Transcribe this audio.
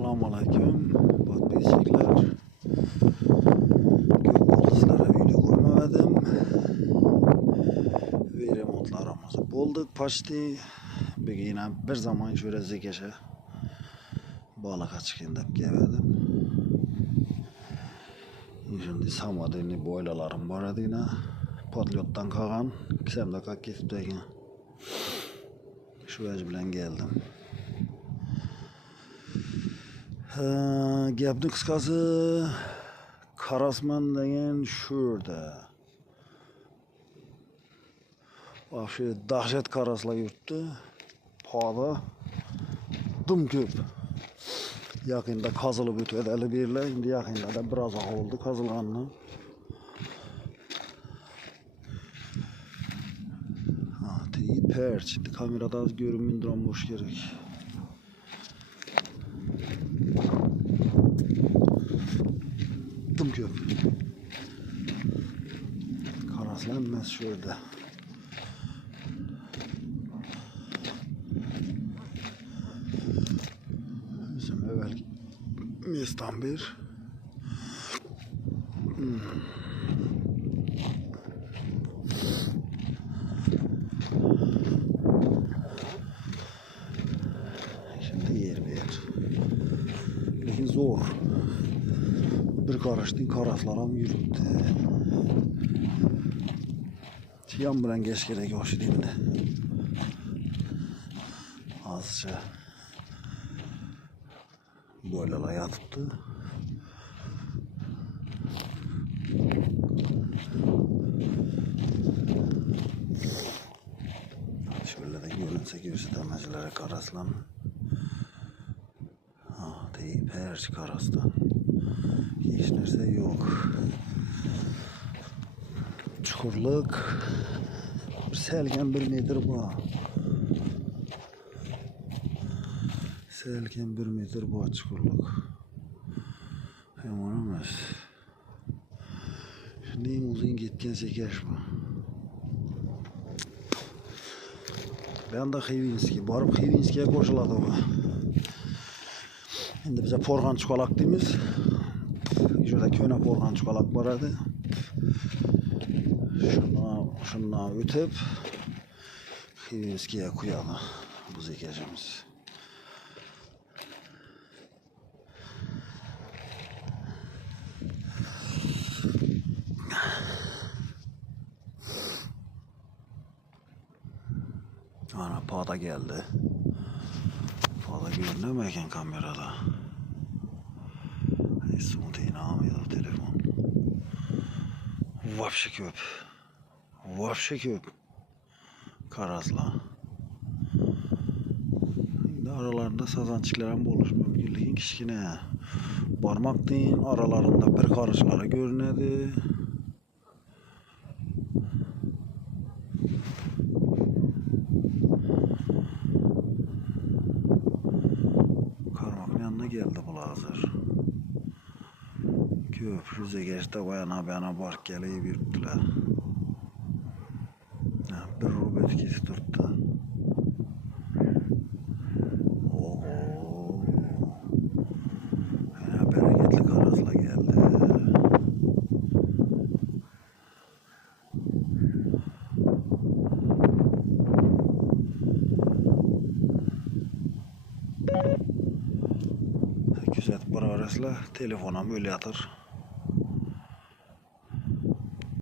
Assalomualaykum podpisчиклар. Ko'p bo'ldi sizlarga video ko'rmadim. Remontlarimiz bo'ldi почти. Bugun ham bir zaman şöyle zekeşe balığa chiqin deb keldim. Şimdi samodelni boylalarim bor edi. Podlyotdan qolgan, kisamda qolib ketibdi ekan. Shu vajh bilan keldim. Gapni qisqasi Karasman degan şurada. Вообще dahshat karaslar yurtdi. Poda dum ko'p. Yaqinda qazilib o'tadi hali berlar. Endi yaqinlarda biroz oldi qazilganni. Perch. Kamerada az görünmüyor boş gerek. Dım köp. Karaslanmaz şurada. Bizim evvelki mestan bir. Lekin zor. Bir qarashdan qaraslarım yürüdü. Yan bilan geç gerek o'xshaydi endi. Azcha bo'ylalar yotibdi. Şöyle de görünse göstermecileri karaslan. Deyip her karastan. Hiç nerse yok. Çukurluk. Selken 1 metre bu. Selken 1 metre bu çukurluk. Hemen olmaz. Şimdi uzun gitken sekeş bu. Ben de Xivinski. Barıp Xivinski'ye koşuladı bu. Şimdi bize porgan çukalak deyimiz. Şurada köne porgan çukalak var idi. Şundan ötüp Xivinski'ye koyadı bu zekecimiz. Ana pada geldi. Pada görünmeyken kamerada. Smutayın almıyor telefon. Вообще köp. Вообще köp. Karazla. Şimdi aralarında sazançıkların buluş mümkünlüğün kişkine. Barmak deyin aralarında bir karışları görünedi. Karmakın yanına geldi bu hazır. Köprü zegeçte bayana bark geleyi birdiler. Bir rubet kesi tuttu. Oho. Yine bereketli karazla geldi. Güzel bir arasla telefonum öyle yatır.